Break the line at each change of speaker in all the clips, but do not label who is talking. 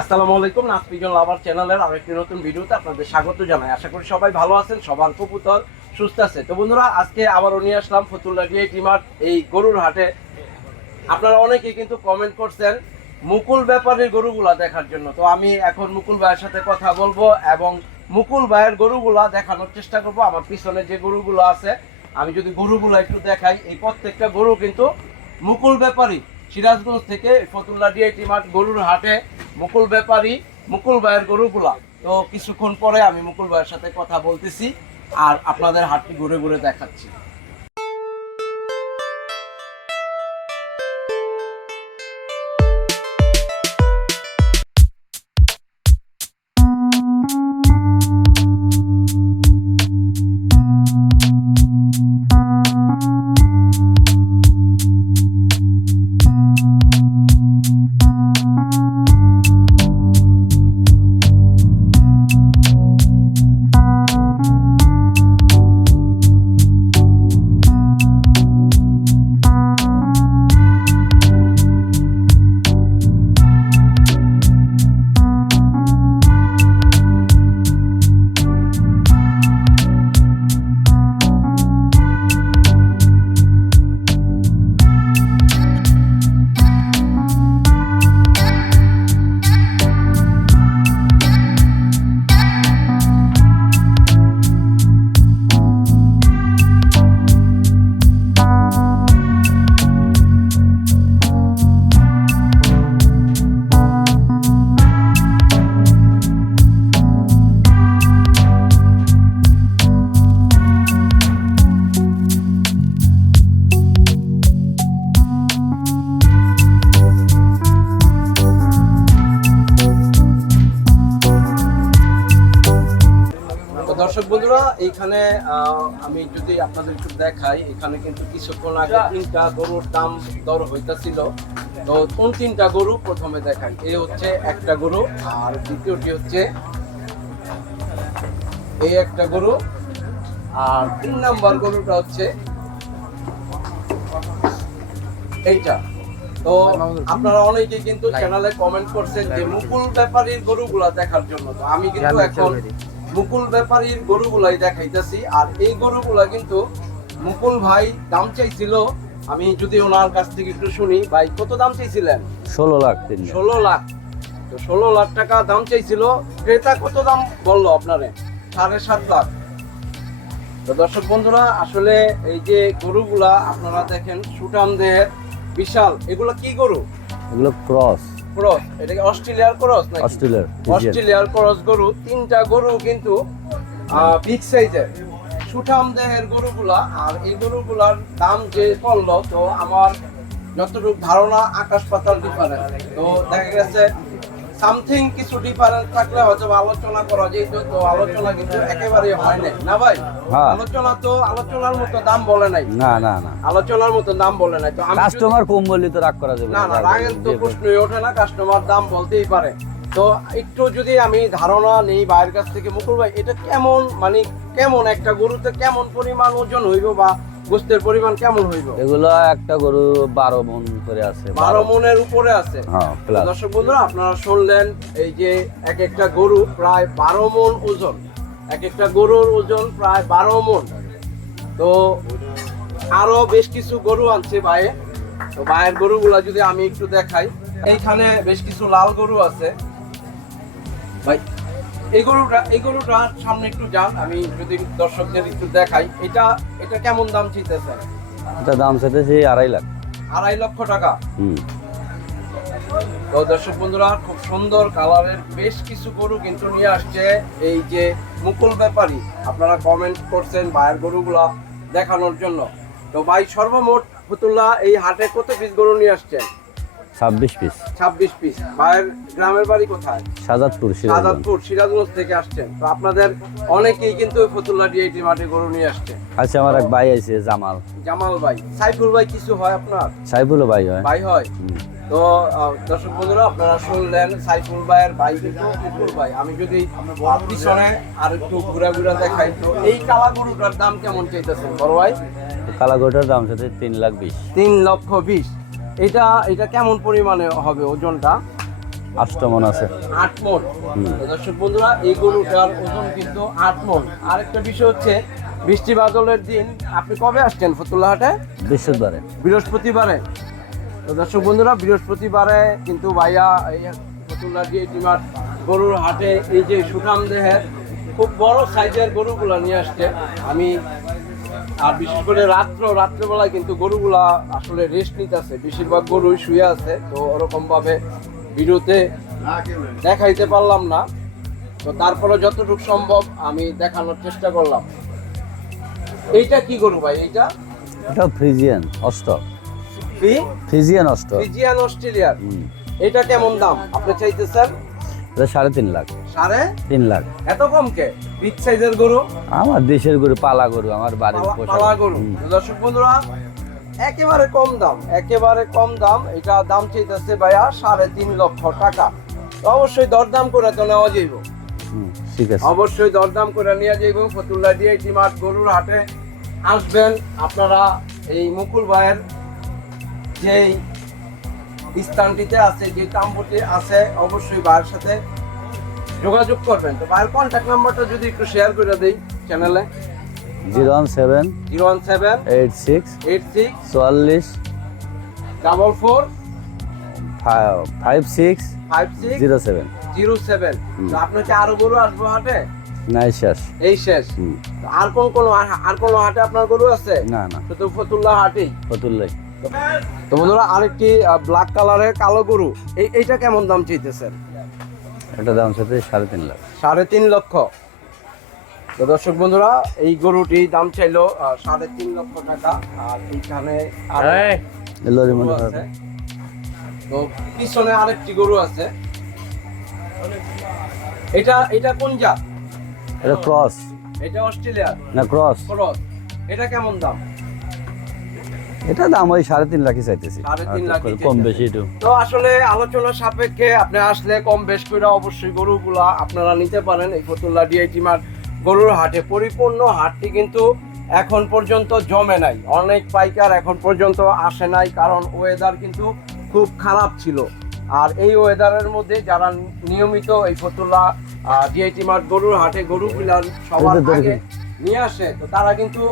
আসসালামু আলাইকুম নাসপিজন লাভার চ্যানেলের আরেকটি নতুন ভিডিওতে আপনাদের স্বাগত জানাই। আশা করি সবাই ভালো আছেন, সবার কবুতর সুস্থ আছে। তো বন্ধুরা, আজকে আবারও নিয়ে আসলাম ফতুল্লা ডিএ টিমার্ট এই গরুর হাটে। আপনারা অনেকেই কিন্তু কমেন্ট করছেন মুকুল ব্যাপারীর গরুগুলা দেখার জন্য। তো আমি এখন মুকুল ভাইয়ের সাথে কথা বলব এবং মুকুল ভাইয়ের গরুগুলা দেখানোর চেষ্টা করব। আমার পিছনে যে গরুগুলো আছে, আমি যদি গরুগুলো একটু দেখাই, এই প্রত্যেকটা গরু কিন্তু মুকুল ব্যাপারী। সিরাজগঞ্জ থেকে ফতুল্লা ডিআইটি মাঠ গরুর হাটে মুকুল ব্যাপারী, মুকুল ভাইয়ের গরুগুলা। তো কিছুক্ষণ পরে আমি মুকুল ভাইয়ের সাথে কথা বলতেছি আর আপনাদের হাটটি ঘুরে ঘুরে দেখাচ্ছি। দর্শক বন্ধুরা এইখানে আমি যদি আপনাদের একটু দেখাই এখানে কিন্তু কিছুক্ষণ আগে তিনটা গরুর দাম দর হইতাছিল। তো কোন তিনটা গরু প্রথমে দেখাই? এই হচ্ছে একটা গরু আর দ্বিতীয়টি হচ্ছে এই একটা গরু আর তিন নাম্বার গরুটা হচ্ছে এইটা। তো আপনারা অনেকেই কিন্তু চ্যানেলে কমেন্ট করছেন যে মুকুল ব্যাপারীর গরুগুলা দেখার জন্য। তো আমি কিন্তু এখন মুকুল ব্যাপারীর গরুগুলাই দেখাইতেছি আর এই গরুগুলা কিন্তু মুকুল ভাই দাম চাইছিল আমি যদি ওনার কাছ থেকে একটু শুনি ভাই কত দাম চাইছিলেন?
ষোলো লাখ
ষোলো লাখ। তো ষোলো লাখ টাকা দাম চাইছিল ক্রেতা কত দাম বলল আপনারে? সাড়ে সাত লাখ। তো দর্শক বন্ধুরা আসলে এই যে গরুগুলা আপনারা দেখেন সুটাম দেহের বিশাল। এগুলো কি গরু?
এগুলো ক্রস।
ক্রস এটা কি অস্ট্রেলিয়ার ক্রস নাকি?
অস্ট্রেলিয়ার
অস্ট্রেলিয়ার ক্রস গরু তিনটা গরু কিন্তু বিগ সাইজের সুঠাম দেহের গরুগুলা আর এই গরুগুলার দাম যে পড়ল তো আমার যতটুকু ধারণা আকাশ পাতাল ডিফারেন্স তো দেখা গেছে সামথিং কিছু ডিফারেন্স থাকলে হয়তো আলোচনা করা যেত তো আলোচনা কিন্তু একেবারে হয় নাই। না ভাই?
হ্যাঁ।
আলোচনা তো আলোচনার মতো দাম বলে নাই।
না না না।
আলোচনার মতো দাম বলে নাই। তো
কাস্টমার কম বললে তো রাগ করা যাবে
না না রাগের তো প্রশ্নই ওঠে না কাস্টমার দাম বলতেই পারে। তো একটু যদি আমি ধারণা নেই বাইরের কাছ থেকে মুকুল ভাই এটা কেমন মানে কেমন একটা গরুতে কেমন পরিমাণ ওজন হইব বা গোস্তের পরিমাণ কেমন হইব?
এগুলো একটা গরু বারো মন করে আছে
বারো মনের উপরে আছে?
হ্যাঁ
দর্শক বন্ধুরা আপনারা শুনলেন এই যে এক একটা গরু প্রায় বারো মন ওজন। এক একটা গরুর ওজন প্রায় বারো মন। তো আরও বেশ কিছু গরু আনছে ভাইয়ে। তো ভাইয়ের গরুগুলা যদি আমি একটু দেখাই। এইখানে বেশ কিছু লাল গরু আছে। ভাই এই গরুটা এই গরুটা সামনে একটু যান আমি যদি দর্শকদের একটু দেখাই এটা এটা কেমন দাম চাইতেছেন?
এটা দাম চাইতেছি আড়াই লাখ।
আড়াই লক্ষ টাকা।
হুম।
তো দর্শক বন্ধুরা খুব সুন্দর কালারের বেশ কিছু গরু কিন্তু নিয়ে আসছে এই যে মুকুল ব্যাপারী। আপনারা কমেন্ট করছেন ভাইয়ের গরুগুলা দেখানোর জন্য। তো ভাই সর্বমোট ফতুল্লাহ এই হাটে কত পিস গরু নিয়ে আসছেন?
ছাব্বিশ পিস
ছাব্বিশ পিস ভাইয়ের গ্রামের বাড়ি কোথায়?
সাজাদপুর
সাজাদপুর সিরাজগঞ্জ থেকে আসছেন। তো আপনাদের অনেকেই কিন্তু ফতুল্লা ডিআইটি মাঠে গরু নিয়ে আসছে।
আচ্ছা আমার এক ভাই আছে জামাল।
জামাল ভাই। সাইফুল ভাই কিছু হয় আপনার?
সাইফুলও ভাই হয়।
ভাই হয়। তো দর্শক বন্ধুরা আপনারা শুনলেন সাইফুল ভাইয়ের ভাই কিন্তু মুকুল ভাই। আমি যদি পিছনে আর একটু ঘুরা ঘুরা দেখাই তো এই কালা গরুটার দাম কেমন চাইতেছেন বড় ভাই?
কালাগোটার দাম সাথে তিন লাখ বিশ।
তিন লক্ষ বিশ। এটা এটা কেমন পরিমাণে হবে ওজনটা?
আষ্টমন আছে।
আট মন। দর্শক বন্ধুরা এই গরুটার ওজন কিন্তু আট মন। আরেকটা বিষয় হচ্ছে বৃষ্টি বাদলের দিন আপনি কবে আসছেন ফতুল্লা হাটে
বৃহস্পতিবারে।
বৃহস্পতিবারে দর্শক বন্ধুরা বৃহস্পতিবারে কিন্তু ভাইয়া এই ফতুল্লা দিয়ে টিমার গরুর হাটে এই যে সুঠাম দেহের খুব বড় সাইজের গরুগুলা নিয়ে আসছে। আমি আর বিশেষ করে রাত্র রাত্রেবেলায় কিন্তু গরুগুলা আসলে রেস্ট নিতেছে। বেশিরভাগ গরুই শুয়ে আছে তো ওরকম ভাবে ভিডিওতে দেখাইতে পারলাম না। তো তারপরে যতটুকু সম্ভব আমি দেখানোর চেষ্টা করলাম। এইটা কি গরু ভাই এইটা?
এটা ফ্রিজিয়ান অষ্ট
ফি
ফ্রিজিয়ান অষ্ট
ফিজিয়ান অস্ট্রেলিয়ার।
হুম।
এটা কেমন দাম আপনি চাইতেছেন?
এটা সাড়ে তিন লাখ।
সাড়ে
তিন লাখ।
এত কম কে? বিগ সাইজের গরু?
আমার দেশের গরু পালা গরু আমার বাড়ির
পালা- গরু। দর্শক বন্ধুরা একেবারে কম দাম একেবারে কম দাম। এটা দাম চাইতেছে ভাইয়া সাড়ে তিন লক্ষ টাকা। অবশ্যই দরদাম করে তো নেওয়া যাইব।
ঠিক আছে।
অবশ্যই দরদাম করে নিয়ে যাইব। ফতুল্লা দিয়ে ডিমার্ট গরুর হাটে আসবেন আপনারা এই মুকুল ভাইয়ের যেই স্থানটিতে আছে যে তাম্বুটি আছে অবশ্যই ভাইয়ের সাথে যোগাযোগ করবেন। তো ভাইয়ের কন্ট্যাক্ট নাম্বারটা যদি একটু শেয়ার করে দেই চ্যানেলে
zero one seven.
Zero one seven.
Eight six.
Eight six.
চুয়াল্লিশ।
Double four
five six.
Five six.
Zero seven.
Zero seven. তো আপনার কি আরও গরু আসব হাটে?
নাই শেষ।
এই শেষ। আর কোন কোন আর কোন হাটে আপনার গরু আছে?
না না।
শুধু ফতুল্লা হাটেই।
ফতুল্লাই।
তো বন্ধুরা আরেকটি ব্ল্যাক কালারের কালো গরু। এই এইটা কেমন দাম চাইতেছেন?
এটা দাম সাথে সাড়ে তিন লাখ।
সাড়ে তিন লক্ষ। তো দর্শক বন্ধুরা এই গরুটি দাম চাইলো সাড়ে তিন লক্ষ টাকা। আর এইখানে
মনে।
তো পিছনে আরেকটি গরু আছে। এটা এটা কোন জাত?
এটা ক্রস।
এটা অস্ট্রেলিয়ার।
না ক্রস।
খরচ এটা কেমন দাম?
এটা দাম ওই সাড়ে তিন লাখই চাইতেছি। কম বেশি একটু
তো আসলে আলোচনা সাপেক্ষে আপনি আসলে কম বেশ করে অবশ্যই গরুগুলা আপনারা নিতে পারেন। এই ফতুল্লা ডিআইটি মার গরুর হাটে পরিপূর্ণ হাটটি কিন্তু এখন পর্যন্ত জমে নাই। অনেক পাইকার এখন পর্যন্ত আসে নাই কারণ ওয়েদার কিন্তু খুব খারাপ ছিল। আর এই ওয়েদারের মধ্যে যারা নিয়মিত এই ফতুল্লা ডিআইটি মার্ট গরুর হাটে গরু সবার আগে নিয়ে আসে তো তারা কিন্তু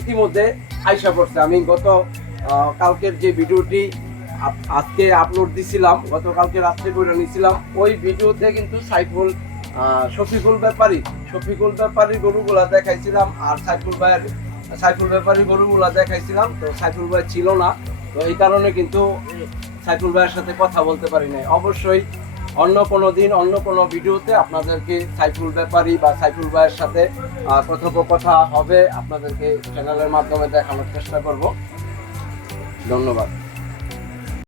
ইতিমধ্যে আইসা পড়ছে। আমি গত কালকের যে ভিডিওটি আজকে আপলোড দিছিলাম, গতকালকে রাত্রে করে নিছিলাম, ওই ভিডিওতে কিন্তু সাইফুল শফিকুল ব্যাপারী শফিকুল ব্যাপারী গরুগুলা দেখাইছিলাম আর সাইফুল ভাইয়ের, সাইফুল ব্যাপারী গরুগুলা দেখাইছিলাম। তো সাইফুল ভাই ছিল না, তো এই কারণে কিন্তু সাইফুল ভাইয়ের সাথে কথা বলতে পারি নাই। অবশ্যই অন্য কোনো দিন, অন্য কোনো ভিডিওতে আপনাদেরকে সাইফুল ব্যাপারী বা সাইফুল ভাইয়ের সাথে কথোপকথা হবে। আপনাদেরকে চ্যানেলের মাধ্যমে দেখানোর চেষ্টা করব। ধন্যবাদ।